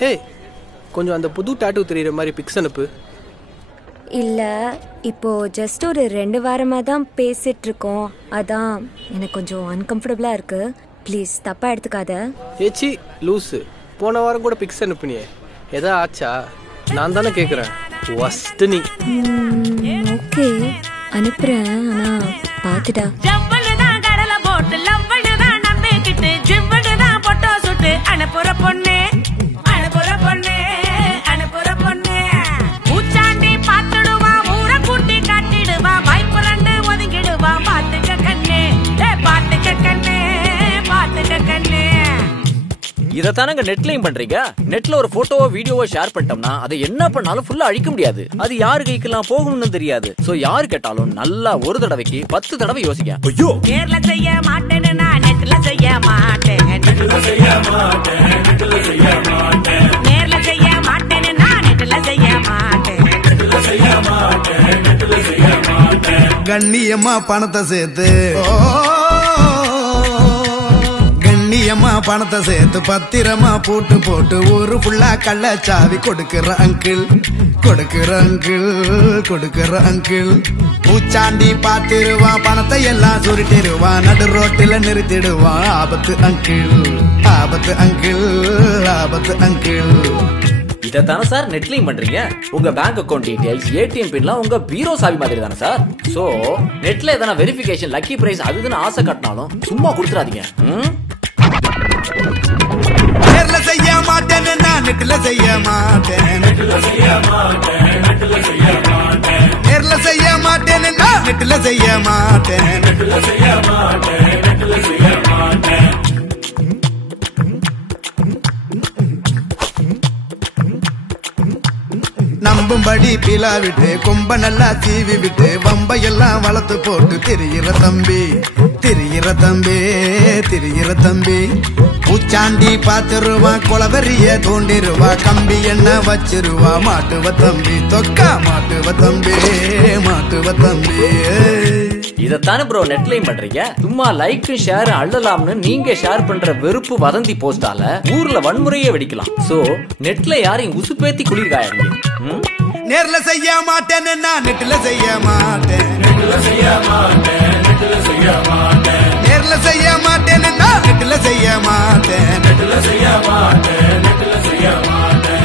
ஹே, கொஞ்சம் அந்த புது டாட்டூ தெரியுற மாதிரி பிக்ஸ் அனுப்பு. இல்ல, இப்போ ஜஸ்ட் ஒரு 2 வாரமா தான் பேசிட்டு இருக்கோம். அதான் எனக்கு கொஞ்சம் அன்கம்ஃபர்டபுளா இருக்கு. ப்ளீஸ் தப்பா எடுத்துக்காத. ஏச்சி லூஸு, போன வாரம் கூட பிக்ஸ் அனுப்புனியே, எதா ஆச்சா? நான் தானே கேட்குறேன். ஃபஸ்ட்டு நீ. ஓகே அனுப்புறேன், ஆனா பாத்துடா. அனுப்புற பொண்ணு அனுப்புற பொண்ணு அனுப்புற பொண்ணு பூச்சாண்டி பாத்துடுவா, ஊர கூட்டி காட்டிடுவா, வாய்ப்பு 2 ஒதுங்கிடுவா. பாத்துக்க கண்ணு, பாத்துக்க கண்ணு, பாத்துக்க கண்ணு. இதத்தானங்க நெட்லயும் பண்றீங்க. நெட்ல ஒரு போட்டோவோ வீடியோவோ ஷேர் பண்ணிட்டோம்னா அதை என்ன பண்ணாலும் ஃபுல்லா அழிக்க முடியாது. அது யாரு கைக்கெல்லாம் போகும்னு தெரியாது. சோ யாரு கேட்டாலும் நல்லா ஒரு தடவைக்கு 10 தடவை யோசிக்க. ஐயோ, நேர்ல செய்ய மாட்டேன்னு நான் நெட்ல செய்ய மாட்டேன், நெட்ல செய்ய மாட்டேன், நெட்ல செய்ய மாட்டேன். நேர்ல செய்ய மாட்டேன்னு நான் நெட்ல செய்ய மாட்டேன், நெட்ல செய்ய மாட்டேன், நெட்ல செய்ய மாட்டேன். கண்ணியம்மா பணத்தை சேர்த்து, கண்ணியம்மா பணத்தை சேர்த்து பத்திரமா போட்டு போட்டு ஒரு புள்ளா கள்ளச்சாவி கொடுக்கிற அங்கிள், கொடுக்கிற அங்கிள், கொடுக்கிற அங்கிள். பூச்சாண்டி பாத்திருவான், பணத்தை எல்லாம் சுருட்டிடுவான், நடு ரோட்டில நிறுத்திடுவான். ஆபத்து அங்கிள், ஆபத்து அங்கிள், ஆபத்து அங்கிள். இதத்தானே சார் நெட்லயும் பண்றீங்க. உங்க பேங்க் அக்கவுண்ட் டீடைல்ஸ், ஏடிஎம் பின்லாம் உங்க பீரோ சாவி மாதிரி தானே சார். சோ நெட்ல எதனா வெரிஃபிகேஷன், லக்கி பிரைஸ் அதுன்னு ஆசை காட்டினாலும் சும்மா கொடுத்துறாதீங்க. நேர்ல செய்ய மாட்டேன், நான் நெட்ல செய்ய மாட்டேன், நெட்ல செய்ய மாட்டேன், நெட்ல செய்ய மாட்டேன். நேர்ல செய்ய மாட்டேன், நான் நெட்ல செய்ய மாட்டேன், நெட்ல செய்ய மாட்டேன், நெட்ல செய்ய மாட்டேன். நம்பும்படி பிலா விட்டு கொம்ப நல்லா தீவி விட்டு வம்பையெல்லாம் வளர்த்து போட்டு திரியிற தம்பி, திரியிற தம்பி, திரியிற தம்பி. பூச்சாண்டி பாத்துருவான், குளவரிய தோண்டிருவா, கம்பி என்ன வச்சிருவா. மாட்டுவ தம்பி, தொக்கா மாட்டுவ தம்பி, மாட்டுவ தம்பி. இதத்தானே ப்ரோ நெட்லயும் பண்றீங்க. சும்மா லைக் ஷேர் அள்ளலாம்னு நீங்க ஷேர் பண்ற வெறுப்பு வதந்தி போஸ்டால ஊர்ல வன்முறையே வெடிக்கலாம். சோ நெட்ல யாரையும் உசுப்பேத்தி குளிர்காயாதீங்க. நேர்ல செய்ய மாட்டேன், நான் நெட்ல செய்ய மாட்டேன், நெட்ல செய்ய மாட்டேன், நெட்ல செய்ய மாட்டேன். நேர்ல செய்ய மாட்டேன், நான் நெட்ல செய்ய மாட்டேன், நெட்ல செய்ய மாட்டேன், நெட்ல செய்ய மாட்டேன்.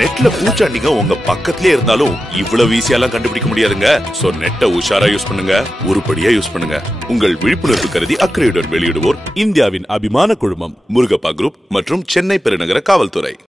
நெட்ல பூச்சாண்டிங்க உங்க பக்கத்திலே இருந்தாலும் இவ்வளவு ஈஸியாலாம் கண்டுபிடிக்க முடியாதுங்க. சோ நெட்டை உஷாரா யூஸ் பண்ணுங்க, உருப்படியா யூஸ் பண்ணுங்க. உங்கள் விழிப்புணர்வு கருதி அக்கறையுடன் வெளியிடுவோர் இந்தியாவின் அபிமான குழுமம் முருகப்பா குரூப் மற்றும் சென்னை பெருநகர காவல்துறை.